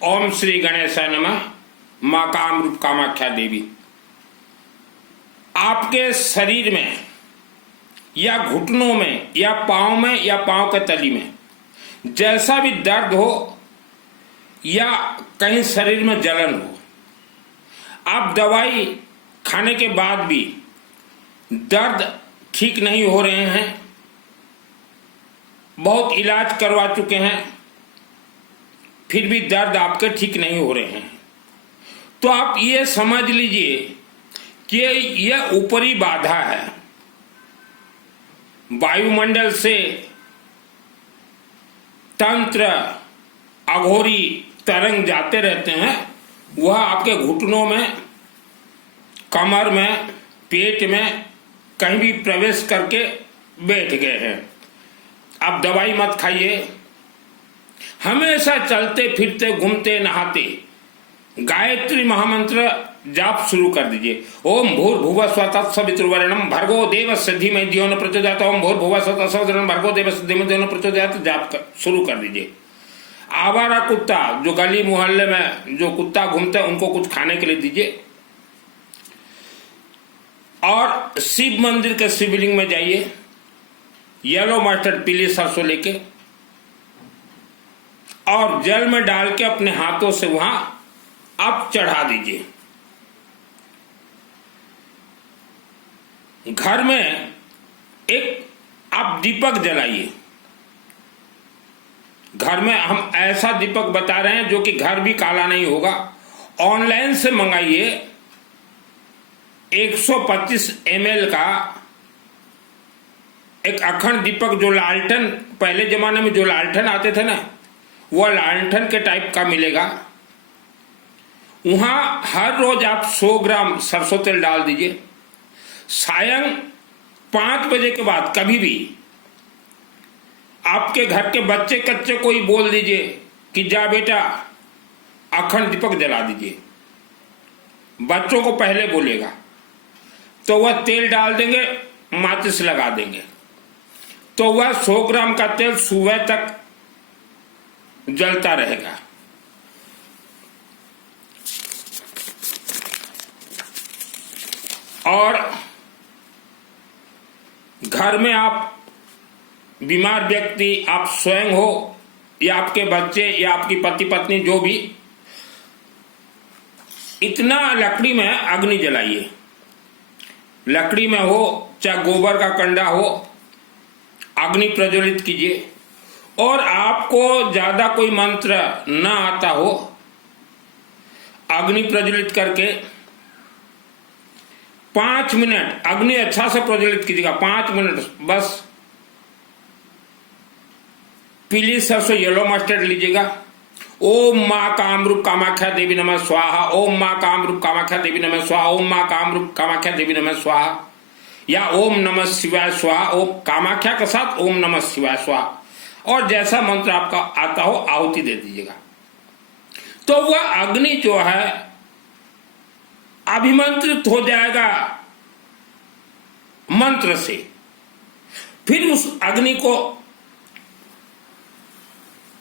ओम श्री गणेशाय नमः। माँ कामरूप कामाख्या देवी, आपके शरीर में या घुटनों में या पाँव में या पाँव के तली में जैसा भी दर्द हो या कहीं शरीर में जलन हो, आप दवाई खाने के बाद भी दर्द ठीक नहीं हो रहे हैं, बहुत इलाज करवा चुके हैं, फिर भी दर्द आपके ठीक नहीं हो रहे हैं, तो आप ये समझ लीजिए कि यह ऊपरी बाधा है। वायुमंडल से तंत्र अघोरी तरंग जाते रहते हैं, वह आपके घुटनों में, कमर में, पेट में कहीं भी प्रवेश करके बैठ गए हैं। आप दवाई मत खाइए, हमेशा चलते फिरते घूमते नहाते गायत्री महामंत्र जाप शुरू कर दीजिए। ओम भूर्भुवः स्वः तत्सवितुर्वरेण्यं भर्गो देवस्य धीमहि धियो न प्रचोदयात्। ओम भूर्भुवः स्वः तत्सवितुर्वरेण्यं भर्गो देवस्य धीमहि धियो न प्रचोदयात् जाप शुरू कर दीजिए। आवारा कुत्ता, जो गली मोहल्ले में जो कुत्ता घूमते हैं, उनको कुछ खाने के लिए दीजिए। और शिव मंदिर के शिवलिंग में जाइए, येलो मस्टर्ड पीली सरसों लेके और जल में डाल के अपने हाथों से वहां आप चढ़ा दीजिए। घर में एक आप दीपक जलाइए। घर में हम ऐसा दीपक बता रहे हैं जो कि घर भी काला नहीं होगा। ऑनलाइन से मंगाइए 125 ml का एक अखंड दीपक, जो लालटेन, पहले जमाने में जो लालटेन आते थे ना, वह लालटेन के टाइप का मिलेगा। वहां हर रोज आप 100 ग्राम सरसों तेल डाल दीजिए। सायं 5 बजे के बाद कभी भी आपके घर के बच्चे कच्चे को ही बोल दीजिए कि जा बेटा अखंड दीपक जला दीजिए। बच्चों को पहले बोलेगा तो वह तेल डाल देंगे, माचिस लगा देंगे, तो वह 100 ग्राम का तेल सुबह तक जलता रहेगा। और घर में आप बीमार व्यक्ति, आप स्वयं हो या आपके बच्चे या आपकी पति पत्नी, जो भी, इतना लकड़ी में अग्नि जलाइए। लकड़ी में हो चाहे गोबर का कंडा हो, अग्नि प्रज्वलित कीजिए। और आपको ज्यादा कोई मंत्र न आता हो, अग्नि प्रज्वलित करके 5 मिनट अग्नि अच्छा से प्रज्वलित कीजिएगा। 5 मिनट बस पीली सरसों येलो मस्टर्ड लीजिएगा। ओम माँ कामरूप कामाख्या देवी नमः स्वाहा। ओम माँ कामरूप कामाख्या देवी नमः स्वाहा। ओम माँ कामरूप कामाख्या देवी नमः स्वाहा, या ओम नमः शिवाय स्वाहा। ओम कामाख्या के साथ ओम नमः शिवाय स्वाहा, और जैसा मंत्र आपका आता हो आहुति दे दीजिएगा। तो वह अग्नि जो है अभिमंत्रित हो जाएगा मंत्र से। फिर उस अग्नि को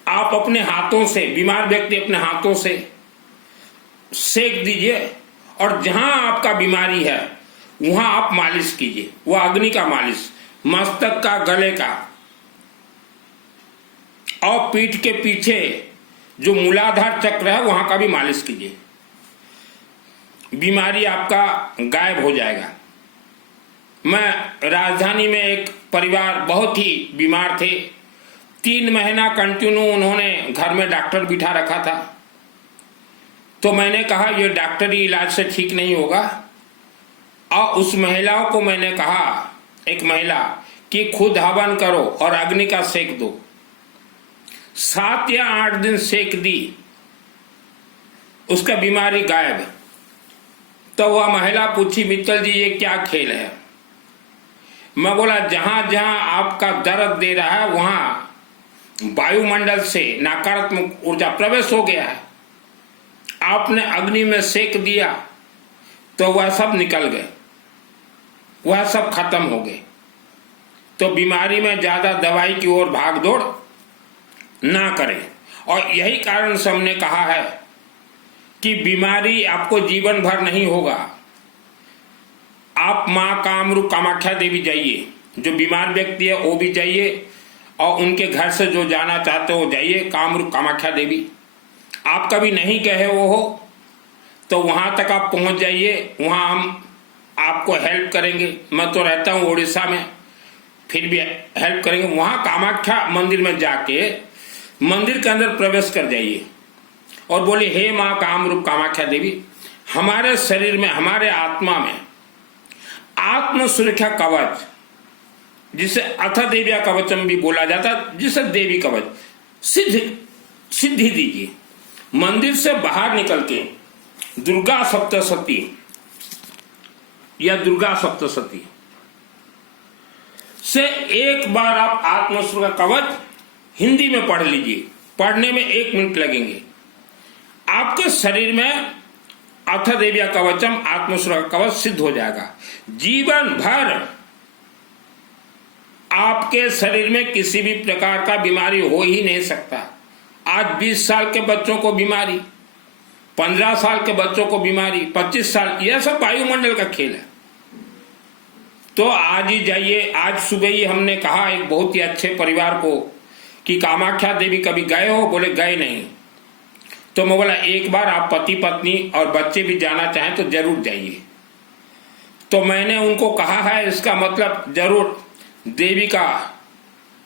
आप अपने हाथों से, बीमार व्यक्ति अपने हाथों से सेक दीजिए, और जहां आपका बीमारी है वहां आप मालिश कीजिए। वह अग्नि का मालिश, मस्तक का, गले का, और पीठ के पीछे जो मूलाधार चक्र है वहां का भी मालिश कीजिए। बीमारी आपका गायब हो जाएगा। मैं राजधानी में एक परिवार बहुत ही बीमार थे, 3 महीना कंटिन्यू उन्होंने घर में डॉक्टर बिठा रखा था। तो मैंने कहा ये डॉक्टरी इलाज से ठीक नहीं होगा, और उस महिलाओं को मैंने कहा, एक महिला, कि खुद हवन करो और अग्नि का सेक दो। 7 या 8 दिन सेक दी, उसका बीमारी गायब। तो वह महिला पूछी, मित्तल जी ये क्या खेल है? मैं बोला जहां जहां आपका दर्द दे रहा है वहां वायुमंडल से नकारात्मक ऊर्जा प्रवेश हो गया है। आपने अग्नि में सेक दिया तो वह सब निकल गए, वह सब खत्म हो गए। तो बीमारी में ज्यादा दवाई की ओर भाग दौड़ ना करें। और यही कारण से हमने कहा है कि बीमारी आपको जीवन भर नहीं होगा। आप माँ कामरूप कामाख्या देवी जाइए, जो बीमार व्यक्ति है वो भी जाइए, और उनके घर से जो जाना चाहते हो जाइए, कामरूप कामाख्या देवी। आप कभी नहीं गए वो हो तो वहाँ तक आप पहुँच जाइए, वहाँ हम आपको हेल्प करेंगे। मैं तो रहता हूँ उड़ीसा में, फिर भी हेल्प करेंगे। वहाँ कामाख्या मंदिर में जाके मंदिर के अंदर प्रवेश कर जाइए और बोलिए, हे माँ कामरूप कामाख्या देवी, हमारे शरीर में, हमारे आत्मा में आत्म सुरक्षा कवच, जिसे अथ देव्या कवचम भी बोला जाता, जिसे देवी कवच, सिद्धि दीजिए। मंदिर से बाहर निकल के दुर्गा सप्तशती या दुर्गा सप्तशती से एक बार आप आत्म सुरक्षा कवच हिंदी में पढ़ लीजिए। पढ़ने में 1 मिनट लगेंगे। आपके शरीर में अथ देव्या कवचम आत्म सुरक्षा कवच सिद्ध हो जाएगा। जीवन भर आपके शरीर में किसी भी प्रकार का बीमारी हो ही नहीं सकता। आज 20 साल के बच्चों को बीमारी, 15 साल के बच्चों को बीमारी, 25 साल, यह सब वायुमंडल का खेल है। तो आज ही जाइए। आज सुबह ही हमने कहा एक बहुत ही अच्छे परिवार को कि कामाख्या देवी कभी गए हो? बोले गए नहीं। तो मैं बोला एक बार आप पति पत्नी और बच्चे भी जाना चाहें तो जरूर जाइए। तो मैंने उनको कहा है, इसका मतलब जरूर देवी का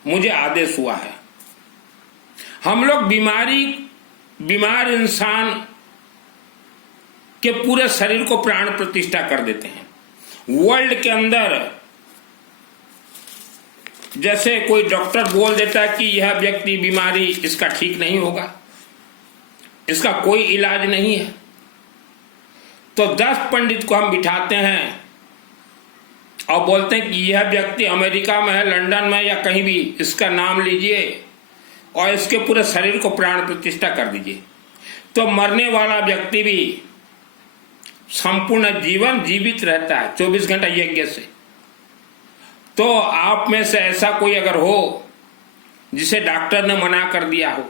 मुझे आदेश हुआ है। हम लोग बीमार इंसान के पूरे शरीर को प्राण प्रतिष्ठा कर देते हैं। वर्ल्ड के अंदर जैसे कोई डॉक्टर बोल देता है कि यह व्यक्ति बीमारी इसका ठीक नहीं होगा, इसका कोई इलाज नहीं है, तो 10 पंडित को हम बिठाते हैं और बोलते हैं कि यह व्यक्ति अमेरिका में है, लंदन में या कहीं भी, इसका नाम लीजिए और इसके पूरे शरीर को प्राण प्रतिष्ठा कर दीजिए। तो मरने वाला व्यक्ति भी संपूर्ण जीवन जीवित रहता है 24 घंटा यज्ञ से। तो आप में से ऐसा कोई अगर हो जिसे डॉक्टर ने मना कर दिया हो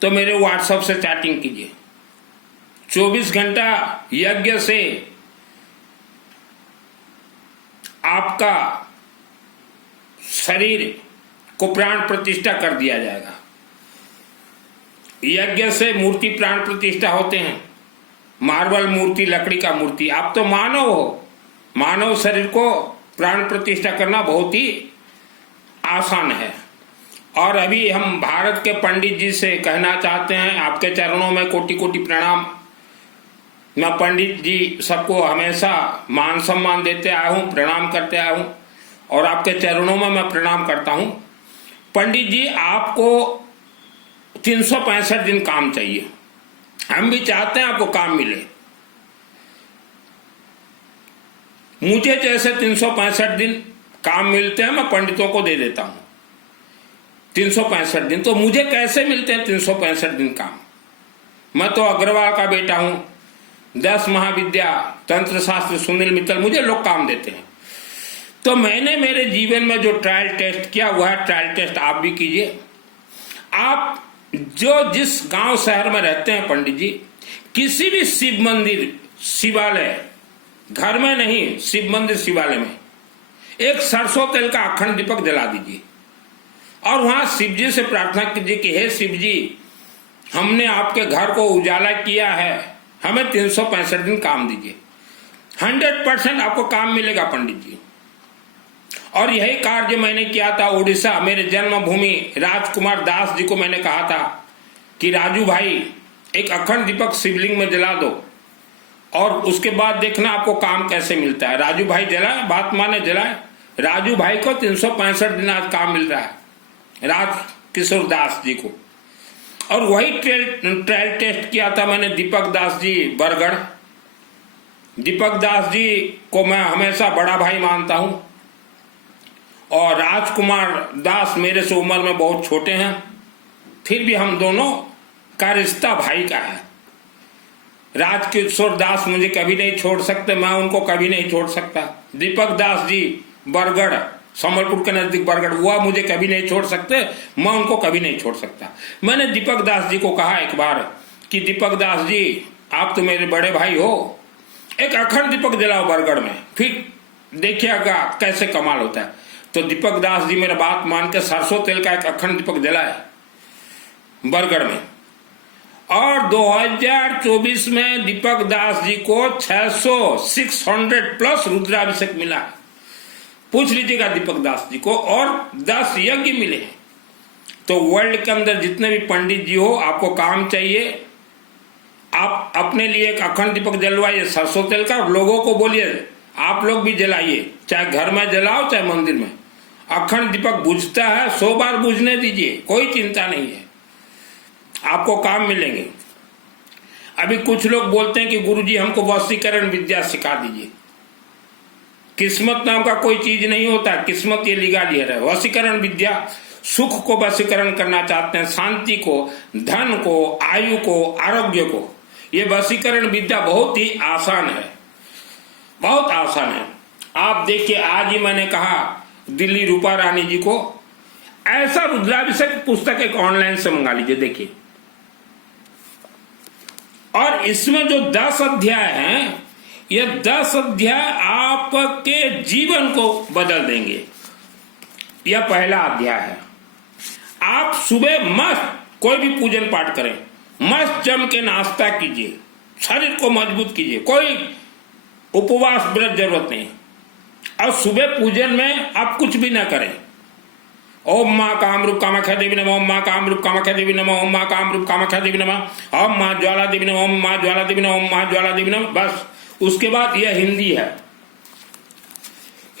तो मेरे व्हाट्सएप से चैटिंग कीजिए। 24 घंटा यज्ञ से आपका शरीर को प्राण प्रतिष्ठा कर दिया जाएगा। यज्ञ से मूर्ति प्राण प्रतिष्ठा होते हैं, मार्बल मूर्ति, लकड़ी का मूर्ति। आप तो मानव हो, मानव शरीर को प्राण प्रतिष्ठा करना बहुत ही आसान है। और अभी हम भारत के पंडित जी से कहना चाहते हैं, आपके चरणों में कोटि कोटि प्रणाम। मैं पंडित जी सबको हमेशा मान सम्मान देते आया हूँ, प्रणाम करते आया हूँ, और आपके चरणों में मैं प्रणाम करता हूँ। पंडित जी, आपको 365 दिन काम चाहिए। हम भी चाहते हैं आपको काम मिले। मुझे जैसे 365 दिन काम मिलते हैं, मैं पंडितों को दे देता हूं 365 दिन। तो मुझे कैसे मिलते हैं 365 दिन काम? मैं तो अग्रवाल का बेटा हूं, 10 महाविद्या, तंत्र शास्त्र, सुनील मित्तल, मुझे लोग काम देते हैं। तो मैंने मेरे जीवन में जो ट्रायल टेस्ट किया, वह ट्रायल टेस्ट आप भी कीजिए। आप जो जिस गांव शहर में रहते हैं पंडित जी, किसी भी शिव मंदिर, शिवालय, घर में नहीं, शिव मंदिर शिवालय में एक सरसों तेल का अखंड दीपक जला दीजिए और वहां शिव जी से प्रार्थना कीजिए कि हे शिव जी, हमने आपके घर को उजाला किया है, हमें 365 दिन काम दीजिए। 100% आपको काम मिलेगा पंडित जी। और यही कार्य मैंने किया था उड़ीसा, मेरे जन्मभूमि राजकुमार दास जी को मैंने कहा था कि राजू भाई एक अखंड दीपक शिवलिंग में जला दो और उसके बाद देखना आपको काम कैसे मिलता है। राजू भाई जलाए, बात माने जलाए। राजू भाई को 365 दिन आज काम मिल रहा है, राज किशोर दास जी को। और वही ट्रायल टेस्ट किया था मैंने दीपक दास जी बरगढ़। दीपक दास जी को मैं हमेशा बड़ा भाई मानता हूं और राजकुमार दास मेरे से उम्र में बहुत छोटे हैं, फिर भी हम दोनों का रिश्ता भाई का है। राजकिशोर दास मुझे कभी नहीं छोड़ सकते, मैं उनको कभी नहीं छोड़ सकता। दीपक दास जी बरगढ़ संबलपुर के नजदीक बरगढ़, वह मुझे कभी नहीं छोड़ सकते, मैं उनको कभी नहीं छोड़ सकता। मैंने दीपक दास जी को कहा एक बार कि दीपक दास जी, आप तो मेरे बड़े भाई हो, एक अखंड दीपक जलाओ बरगढ़ में, फिर देखिएगा कैसे कमाल होता है। तो दीपक दास जी मेरा बात मान के सरसों तेल का एक अखंड दीपक जलाए बरगढ़ में, और 2024 में दीपक दास जी को 600 प्लस रुद्राभिषेक मिला है। पूछ लीजिएगा दीपक दास जी को, और 10 यज्ञ मिले हैं। तो वर्ल्ड के अंदर जितने भी पंडित जी हो, आपको काम चाहिए, आप अपने लिए एक अखंड दीपक जलवाइए सरसों तेल का, और लोगों को बोलिए आप लोग भी जलाइए, चाहे घर में जलाओ चाहे मंदिर में। अखंड दीपक बुझता है, 100 बार बुझने दीजिए, कोई चिंता नहीं है, आपको काम मिलेंगे। अभी कुछ लोग बोलते हैं कि गुरुजी हमको वशीकरण विद्या सिखा दीजिए। किस्मत नाम का कोई चीज नहीं होता, किस्मत ये लिखा लिया है। वशीकरण विद्या सुख को वशीकरण करना चाहते हैं, शांति को, धन को, आयु को, आरोग्य को। ये वशीकरण विद्या बहुत ही आसान है, बहुत आसान है। आप देखिए, आज ही मैंने कहा दिल्ली रूपा रानी जी को, ऐसा रुद्राभिषेक पुस्तक एक ऑनलाइन से मंगा लीजिए, देखिए। और इसमें जो 10 अध्याय हैं, ये 10 अध्याय आपके जीवन को बदल देंगे। यह पहला अध्याय है। आप सुबह मस्त कोई भी पूजन पाठ करें, मस्त जम के नाश्ता कीजिए, शरीर को मजबूत कीजिए, कोई उपवास व्रत जरूरत नहीं। और सुबह पूजन में आप कुछ भी ना करें। ओम माँ कामरूप कामाख्या देवी नमः, ओम माँ कामरूप कामाख्या देवी नमः, ओम माँ कामरूप कामाख्या देवी नमः, ओम माँ ज्वाला देवी नमः, ओम माँ ज्वाला देवी नमः, ओम माँ ज्वाला देवी नमः, बस। उसके बाद यह हिंदी है।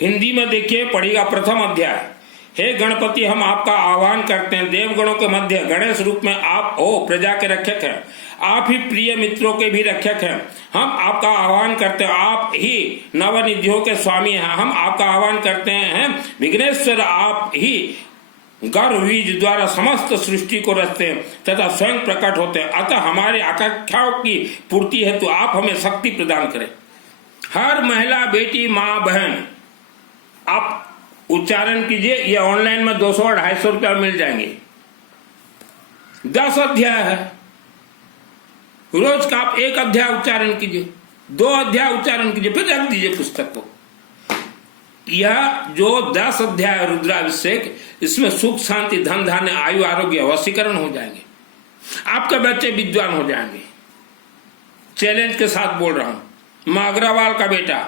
हिंदी में देखिए, पढ़िएगा प्रथम अध्याय। हे गणपति, हम आपका आह्वान करते हैं, देवगणों के मध्य गणेश रूप में आप हो, प्रजा के रक्षक हैं, आप ही प्रिय मित्रों के भी रक्षक हैं। हम आपका आह्वान करते हैं, आप ही नवनिधियों के स्वामी हैं। हम आपका आह्वान करते हैं, विघ्नेश्वर, आप ही गर्भ बीज द्वारा समस्त सृष्टि को रचते हैं तथा स्वयं प्रकट होते हैं। अतः हमारे आकांक्षाओं की पूर्ति हेतु आप हमें शक्ति प्रदान करें। हर महिला, बेटी, माँ, बहन, आप उच्चारण कीजिए। ये ऑनलाइन में 200-250 रुपया मिल जाएंगे। 10 अध्याय है, रोज का आप 1 अध्याय उच्चारण कीजिए, 2 अध्याय उच्चारण कीजिए, फिर रख दीजिए पुस्तक को। यह जो 10 अध्याय रुद्राभिषेक, इसमें सुख, शांति, धन, धान्य, आयु, आरोग्य, वशीकरण हो जाएंगे। आपके बच्चे विद्वान हो जाएंगे। चैलेंज के साथ बोल रहा हूं। माँ अग्रवाल का बेटा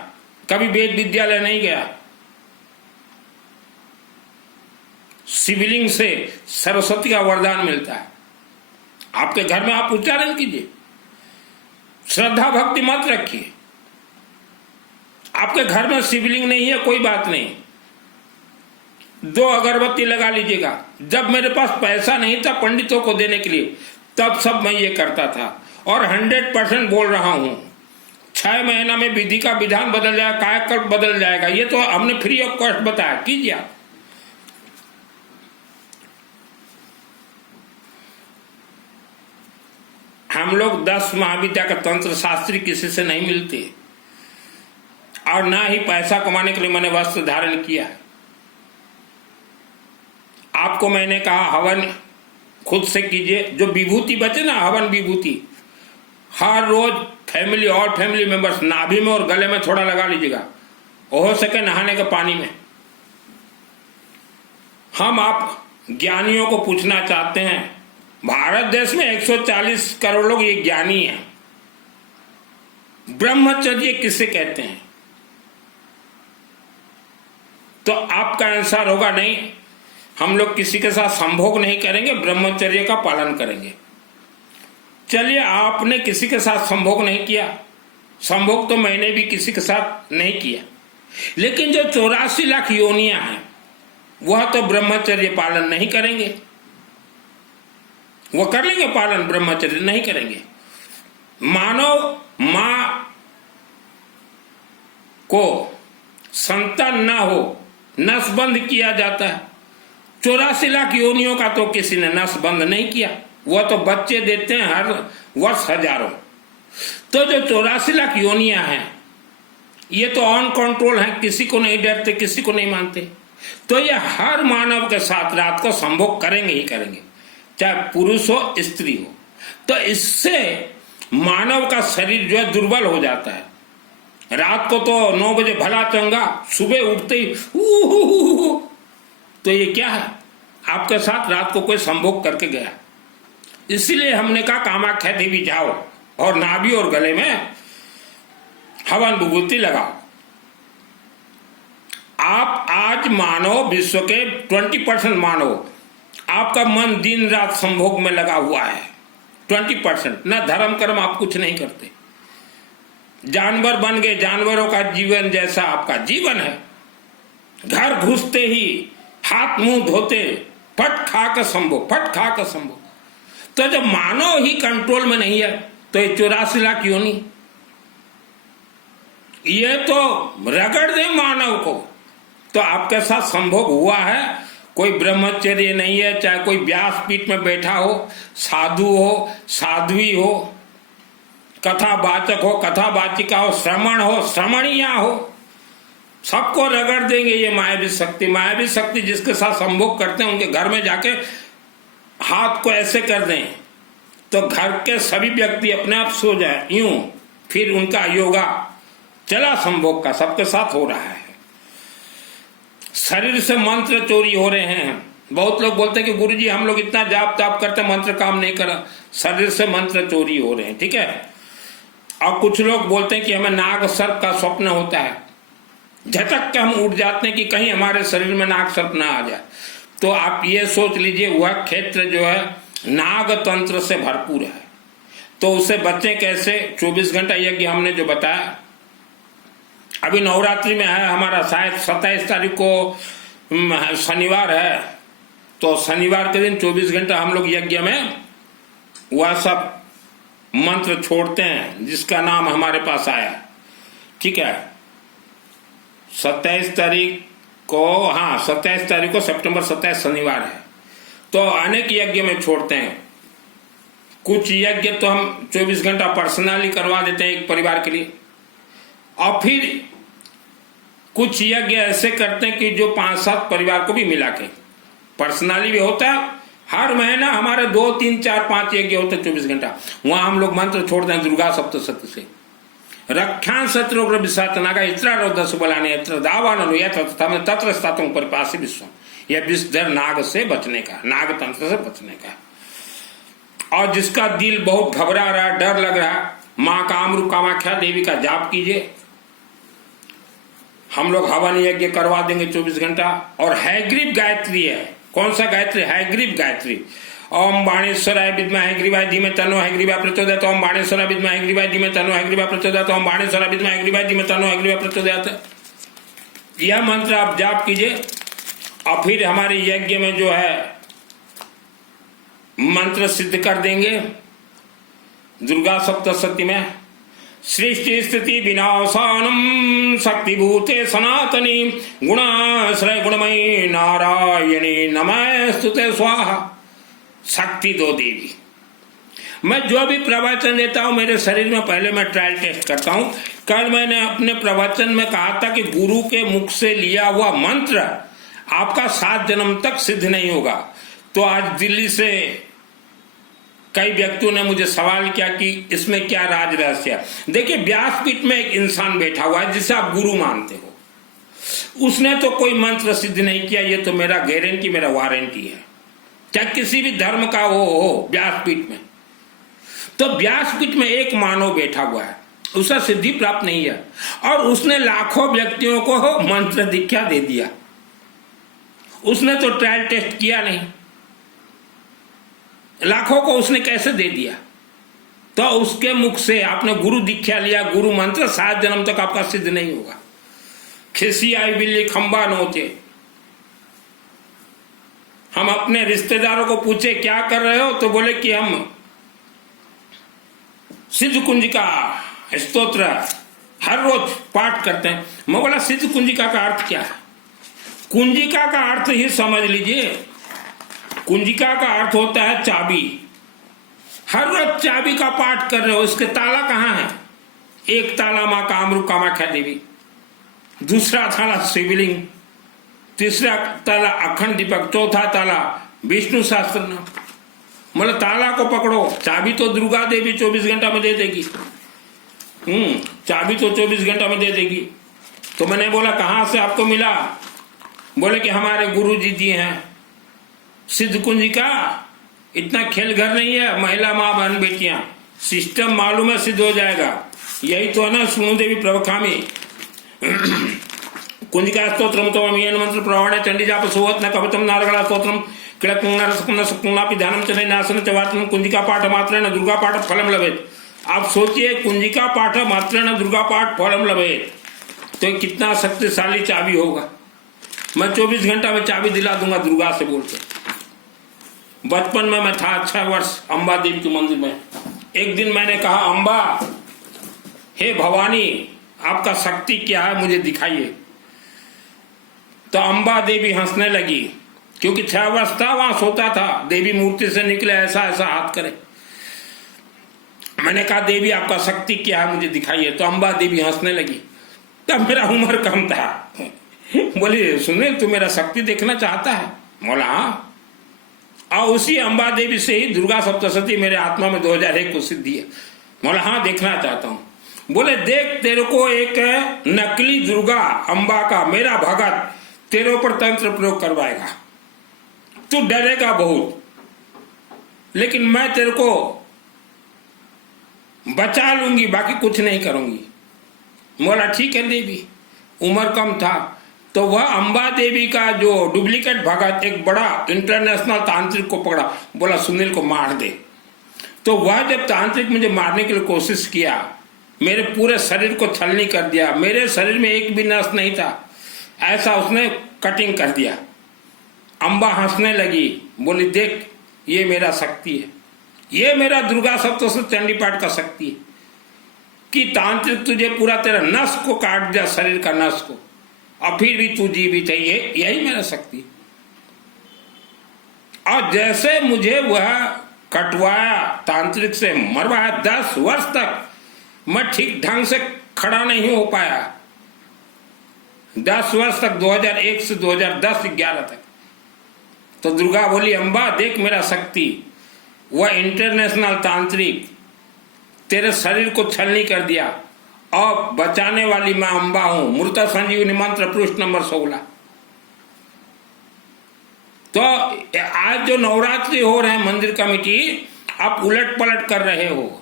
कभी वेद विद्यालय नहीं गया, शिवलिंग से सरस्वती का वरदान मिलता है। आपके घर में आप उच्चारण कीजिए, श्रद्धा भक्ति मत रखिए। आपके घर में शिवलिंग नहीं है, कोई बात नहीं, 2 अगरबत्ती लगा लीजिएगा। जब मेरे पास पैसा नहीं था पंडितों को देने के लिए, तब सब मैं ये करता था, और 100% बोल रहा हूं, 6 महीना में विधि का विधान बदल जाएगा, कायाकल्प बदल जाएगा। ये तो हमने फ्री ऑफ कॉस्ट बताया, कीजिए आप। हम लोग 10 महाविद्या का तंत्र शास्त्री किसी से नहीं मिलते, और ना ही पैसा कमाने के लिए मैंने वस्त्र धारण किया। आपको मैंने कहा हवन खुद से कीजिए, जो विभूति बचे ना, हवन विभूति, हर रोज फैमिली और फैमिली मेंबर्स नाभि में और गले में थोड़ा लगा लीजिएगा, हो सके नहाने के पानी में। हम आप ज्ञानियों को पूछना चाहते हैं, भारत देश में 140 करोड़ लोग ये ज्ञानी हैं। ब्रह्मचर्य किसे कहते हैं? तो आपका आंसर होगा नहीं, हम लोग किसी के साथ संभोग नहीं करेंगे, ब्रह्मचर्य का पालन करेंगे। चलिए, आपने किसी के साथ संभोग नहीं किया, संभोग तो मैंने भी किसी के साथ नहीं किया, लेकिन जो 84 लाख योनियां हैं वह तो ब्रह्मचर्य पालन नहीं करेंगे। वो कर लेंगे पालन, ब्रह्मचर्य नहीं करेंगे। मानव मां को संतान ना हो, नसबंद किया जाता है। 84 लाख योनियों का तो किसी ने नसबंद नहीं किया, वह तो बच्चे देते हैं हर वर्ष हजारों। तो जो 84 लाख योनियां हैं, ये तो ऑन कंट्रोल हैं, किसी को नहीं डरते, किसी को नहीं मानते। तो ये हर मानव के साथ रात को संभोग करेंगे ही करेंगे, चाहे पुरुष हो स्त्री हो। तो इससे मानव का शरीर जो है दुर्बल हो जाता है। रात को तो 9 बजे भला चंगा, सुबह उठते ही तो ये क्या है, आपके साथ रात को कोई संभोग करके गया। इसलिए हमने कहा कामाख्या देवी जाओ और नाभि और गले में हवन विभूति लगाओ। आप आज मानो विश्व के 20% मानो, आपका मन दिन रात संभोग में लगा हुआ है 20%। ना धर्म कर्म आप कुछ नहीं करते, जानवर बन गए, जानवरों का जीवन जैसा आपका जीवन है। घर घुसते ही हाथ मुंह धोते, फट खा कर संभोग, फट खा कर संभोग। तो जब मानव ही कंट्रोल में नहीं है तो ये 84 लाख योनि, ये तो रगड़ दे मानव को। तो आपके साथ संभोग हुआ है, कोई ब्रह्मचर्य नहीं है, चाहे कोई व्यासपीठ में बैठा हो, साधु हो, साध्वी हो, कथावाचक हो, कथावाचिका हो, श्रमण हो, श्रमणिया हो, सबको रगड़ देंगे ये मायावी शक्ति। मायावी शक्ति जिसके साथ संभोग करते हैं उनके घर में जाके हाथ को ऐसे कर दें तो घर के सभी व्यक्ति अपने आप सो जाए यूं, फिर उनका योगा चला संभोग का, सबके साथ हो रहा है। शरीर से मंत्र चोरी हो रहे हैं। बहुत लोग बोलते हैं कि गुरुजी हम लोग इतना जाप ताप करते मंत्र काम नहीं करा, शरीर से मंत्र चोरी हो रहे हैं, ठीक है। और कुछ लोग बोलते हैं कि हमें नाग सर्प का स्वप्न होता है, झटक के हम उठ जाते हैं कि कहीं हमारे शरीर में नाग सर्प ना आ जाए। तो आप ये सोच लीजिए वह क्षेत्र जो है नाग तंत्र से भरपूर है, तो उससे बचें कैसे। 24 घंटा यज्ञ हमने जो बताया, अभी नवरात्रि में है हमारा, शायद 27 तारीख को शनिवार है, तो शनिवार के दिन 24 घंटा हम लोग यज्ञ में वह सब मंत्र छोड़ते हैं जिसका नाम हमारे पास आया, ठीक है। 27 तारीख को, हाँ 27 तारीख को, सितंबर 27 शनिवार है, तो अनेक यज्ञ में छोड़ते हैं। कुछ यज्ञ तो हम 24 घंटा पर्सनली करवा देते हैं एक परिवार के लिए, और फिर कुछ यज्ञ ऐसे करते हैं कि जो 5-7 परिवार को भी मिला के पर्सनली भी होता है। हर महीना हमारे 2, 3, 4, 5 यज्ञ होते हैं 24 घंटा, वहां हम लोग मंत्र छोड़ते हैं दुर्गा सप्तशती से। रक्षां शत्रुग्र विषातनागा इत्र रौद्रस्य बलाने इत्र दावाननु यत्र तत्र स्थातुं परिपासि विश्वम, यह विषधर नाग से बचने का, नाग तंत्र से बचने का। और जिसका दिल बहुत घबरा रहा, डर लग रहा, माँ कामरूप कामाख्या देवी का जाप कीजिए, हम लोग हवन यज्ञ करवा देंगे 24 घंटा। और हैग्रीव गायत्री है, कौन सा गायत्री? हैग्रीव गायत्री। ओम बाणेश्वराय विद्महे हैग्रीवाय धीमहि तन्नो हैग्रीवा प्रचोदयात्। ओम बाणेश्वराय विद्महे हैग्रीवाय धीमहि तन्नो हैग्रीवा प्रचोदयात्। ओम बाणेश्वराय विद्महे हैग्रीवाय धीमहि तन्नो हैग्रीवा प्रचोदयात्। यह मंत्र आप जाप कीजिए, और फिर हमारे यज्ञ में जो है मंत्र सिद्ध कर देंगे दुर्गा सप्तशती में। सृष्टि स्थिति विनाशानम शक्तिभूते सनातनी गुणाश्रय गुणमयी नारायणी नमस्तुते स्वाहा। शक्ति दो देवी। मैं जो भी प्रवचन देता हूं मेरे शरीर में पहले मैं ट्रायल टेस्ट करता हूं। कल मैंने अपने प्रवचन में कहा था कि गुरु के मुख से लिया हुआ मंत्र आपका 7 जन्म तक सिद्ध नहीं होगा। तो आज दिल्ली से कई व्यक्तियों ने मुझे सवाल किया कि इसमें क्या राज रहस्य है। देखिए, व्यासपीठ में एक इंसान बैठा हुआ है जिसे आप गुरु मानते हो, उसने तो कोई मंत्र सिद्ध नहीं किया, ये तो मेरा गारंटी, मेरा वारंटी है, चाहे किसी भी धर्म का हो व्यासपीठ में। तो व्यासपीठ में एक मानव बैठा हुआ है, उसे सिद्धि प्राप्त नहीं है, और उसने लाखों व्यक्तियों को मंत्र दीक्षा दे दिया। उसने तो ट्रायल टेस्ट किया नहीं, लाखों को उसने कैसे दे दिया? तो उसके मुख से आपने गुरु दीक्षा लिया, गुरु मंत्र 7 जन्म तक आपका सिद्ध नहीं होगा। खिसी आई बिल्ली खंबा नोचे। हम अपने रिश्तेदारों को पूछे क्या कर रहे हो, तो बोले कि हम सिद्ध कुंजिका स्तोत्र हर रोज पाठ करते हैं। मैं बोला सिद्ध कुंजिका का अर्थ क्या है? कुंजिका का अर्थ ही समझ लीजिए। कुंजिका का अर्थ होता है चाबी। हर रोज चाबी का पाठ कर रहे हो, इसके ताला कहाँ है? एक ताला माँ कामरूप कामाख्या देवी, दूसरा ताला शिवलिंग, तीसरा ताला अखंड दीपक, चौथा ताला विष्णु सहस्त्र नाम। मतलब ताला को पकड़ो, चाबी तो दुर्गा देवी 24 घंटा में दे देगी। चाबी तो 24 घंटा में दे देगी। तो मैंने बोला कहां से आपको मिला? बोले कि हमारे गुरु जी दिए हैं। सिद्ध कुंजिका इतना खेल घर नहीं है, महिला माँ बहन बेटियां, सिस्टम मालूम है, सिद्ध हो जाएगा। यही तो है ना सुनु देवी प्रवखामी कुंजिका स्तोत्रम तो मंत्र प्रवाणे चंडी जाप सुवत न कवचम नारगला स्तोत्रम किड़कुंगी ध्यानम चने नासन चवात्म कुंजिका पाठ मात्र न दुर्गा पाठ फलम लभेत। आप सोचिए कुंजिका पाठ मात्र न दुर्गा पाठ फलम लभेत, तो कितना शक्तिशाली चाबी होगा। मैं 24 घंटा में चाबी दिला दूंगा दुर्गा से बोलकर। बचपन में मैं था 6 वर्ष अम्बा देवी के मंदिर में। एक दिन मैंने कहा अम्बा, हे भवानी, आपका शक्ति क्या है मुझे दिखाइए। तो अम्बा देवी हंसने लगी, क्योंकि 6 वर्ष था, वहां सोता था, देवी मूर्ति से निकले ऐसा ऐसा हाथ करे। मैंने कहा देवी आपका शक्ति क्या है मुझे दिखाइए। तो अम्बा देवी हंसने लगी। तब मेरा उम्र कम था। बोली सुनील तू मेरा शक्ति देखना चाहता है? बोला हाँ। और उसी अम्बा देवी से ही दुर्गा सप्तशती मेरे आत्मा में 2001 को सिद्धि है। बोला हाँ देखना चाहता हूं। बोले देख तेरे को एक नकली दुर्गा अम्बा का मेरा भगत तेरे ऊपर तंत्र प्रयोग करवाएगा, तू डरेगा बहुत, लेकिन मैं तेरे को बचा लूंगी, बाकी कुछ नहीं करूंगी। बोला ठीक है देवी। उम्र कम था तो वह अम्बा देवी का जो डुप्लीकेट भगत एक बड़ा इंटरनेशनल तांत्रिक को पकड़ा, बोला सुनील को मार दे। तो वह जब तांत्रिक मुझे मारने के लिए कोशिश किया, मेरे पूरे शरीर को छलनी कर दिया, मेरे शरीर में एक भी नस नहीं था, ऐसा उसने कटिंग कर दिया। अम्बा हंसने लगी, बोली देख ये मेरा शक्ति है, ये मेरा दुर्गा सप्तशती चंडी पाठ का शक्ति है कि तांत्रिक तुझे पूरा तेरा नस को काट दिया, शरीर का नस को, और फिर भी तू जीवित है, यही मेरा शक्ति। और जैसे मुझे वह कटवाया, तांत्रिक से मरवाया, 10 वर्ष तक मैं ठीक ढंग से खड़ा नहीं हो पाया। 10 वर्ष तक, 2001 से 2010-11 तक। तो दुर्गा बोली अम्बा देख मेरा शक्ति, वह इंटरनेशनल तांत्रिक तेरे शरीर को छलनी कर दिया, और बचाने वाली मैं अम्बा हूं। मूर्ता संजीवनी मंत्र पृष्ठ नंबर 16। तो आज जो नवरात्रि हो रहे हैं मंदिर कमेटी, आप उलट पलट कर रहे हो।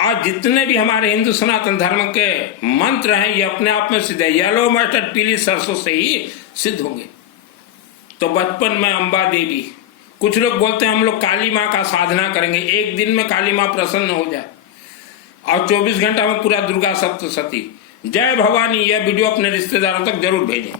आज जितने भी हमारे हिंदू सनातन धर्म के मंत्र हैं ये अपने आप में सिद्ध है, येलो मस्टर्ड पीली सरसों से ही सिद्ध होंगे। तो बचपन में अम्बा देवी, कुछ लोग बोलते हैं हम लोग काली माँ का साधना करेंगे, एक दिन में काली माँ प्रसन्न हो जाए, और 24 घंटा में पूरा दुर्गा सप्तशती। जय भवानी। यह वीडियो अपने रिश्तेदारों तक जरूर भेजें।